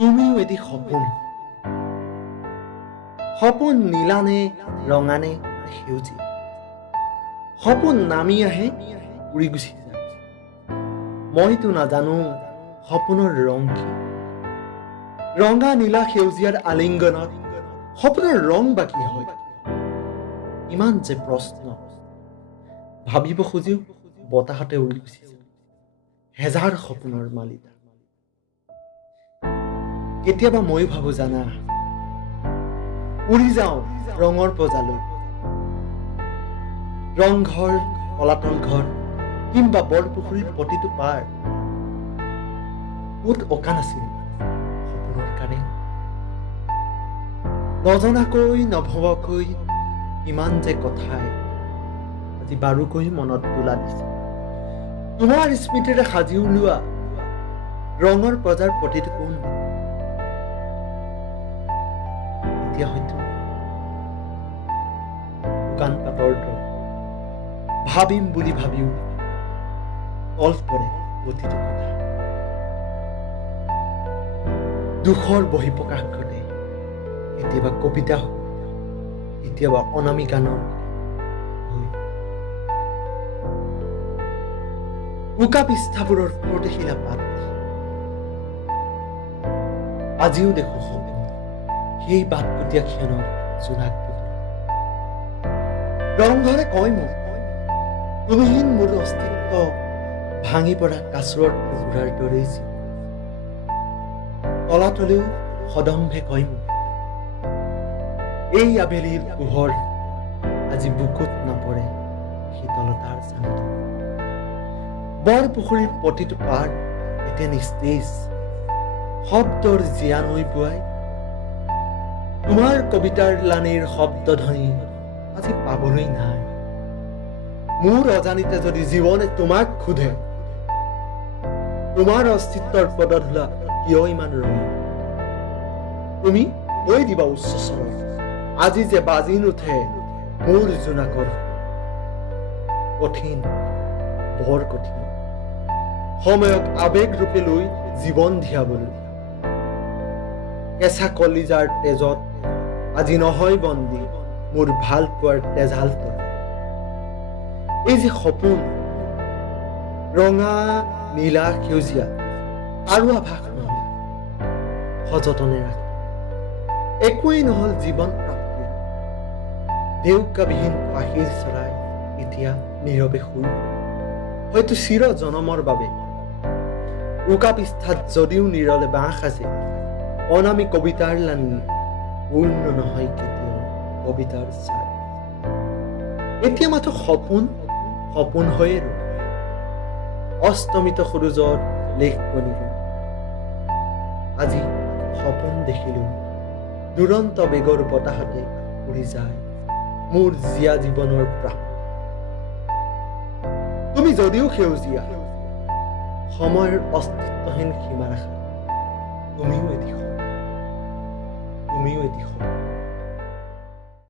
তুমিও এটি সপোন। সপোন নীলা নে ৰঙা নে সেউজীয়া। সপোন নামি আহে উৰি গুচি যায়। মইতো নাজানো সপোনৰ ৰং কি। ৰঙা নীলা সেউজীয়াৰ আলিংগনত সপোনৰ ৰং বা কি হয়। ইমান যে প্ৰশ্ন ভাবিব খুজিও বতাহতে উৰি গুচি যায়। হেজাৰ সপোনৰ মালিতা। কেতিয়াবা ময়ো ভাবো জানা, উৰি যাওঁ ৰঙৰ প্ৰজালৈ। ৰংঘৰ, তলাতল ঘৰ কিম্বা বৰপুখুৰীৰ প্ৰতিটো পাৰ। ক'ত অঁকা নাছিল সপোনৰ কাৰেং। নজনাকৈ নভবাকৈ ইমান যে কথাই আজি বাৰুকৈ মনত তোলা দিছে। তোমাৰ স্মৃতিৰে সাজি উলিওৱা ৰঙৰ প্ৰজাৰ প্ৰতিটো কোণ। এতিয়া হয়তো শুকান পাতৰ দৰে ভাবিম বুলি ভাবিও তল পৰে প্ৰতিটো কথা। দুখৰ বহি প্ৰকাশ ঘটে কেতিয়াবা কবিতা হৈ, কেতিয়াবা অনামী গানৰ হৈ। উকা পৃষ্ঠাবোৰৰ প্ৰতিশিলা পাত আজিও দেখো সপোন সেই বাটকটীয়া ক্ষণৰ জোনাক পুতলা। ৰংঘৰে কয় মোক, তুমিহীন মোৰ অস্তিত্ব ভাঙি পৰা কাছৰ টুকুৰাৰ দৰেই যি। তলাতলেও সদম্ভে কয় মোক, এই আবেলিৰ পোহৰ আজি বুকুত নপৰে শীতলতাৰ চানি। বৰপুখুৰীৰ প্ৰতিটো পাৰ এতিয়া নিস্তেজ শব্দৰ জীয়া নৈ বোৱাই। তোমাৰ কবিতাৰ লানিৰ শব্দধ্বনি আজি পাবলৈ নাই। মোৰ অজানিতে যদি জীৱনে তোমাক সোধে, তোমাৰ অস্তিত্বৰ পদধূলা কিয় ইমান ৰঙা, তুমি কৈ দিবা উচ্চ স্বৰত, আজি যে বাজি নুঠে মোৰ জোনাকৰ সুৰ। কঠিন, বৰ কঠিন সময়ক আবেগ ৰূপে লৈ জীৱন ধিয়াবলৈ। কেঁচা কলিজাৰ তেজত আজি নহয় বন্দী মোৰ ভাল পোৱাৰ তেজাল তৰা। এই যে সপোন ৰঙা নীলা সেউজীয়া আৰু আভাস নহল সযতনে ৰাখি। একোৱেই নহল জীৱন প্ৰাপ্তি। দেউকাবিহীন পাখিৰ চৰাই এতিয়া নীৰৱে শুই, হয়তো চিৰ জনমৰ বাবে। উকা পৃষ্ঠাত যদিও নিৰলে বাঁহ সাজে, অনামী কবিতাৰ লানি পূৰ্ণ নহয় কেতিয়াও কবিতাৰ ছাই। এতিয়া মাথো সপোন সপোন হৈয়ে ৰয়, অস্তমিত সূৰুজৰ লেখ বনিলো। আজি সপোন দেখিলো দুৰন্ত বেগৰ বতাহতে উৰি যায় মোৰ জীয়া জীৱনৰ প্ৰাণ। তুমি যদিও সেউজীয়া সময়ৰ অস্তিত্বহীন সীমাৰেখা, তুমিও এটি সপোন, তুমিও এটি সপোন।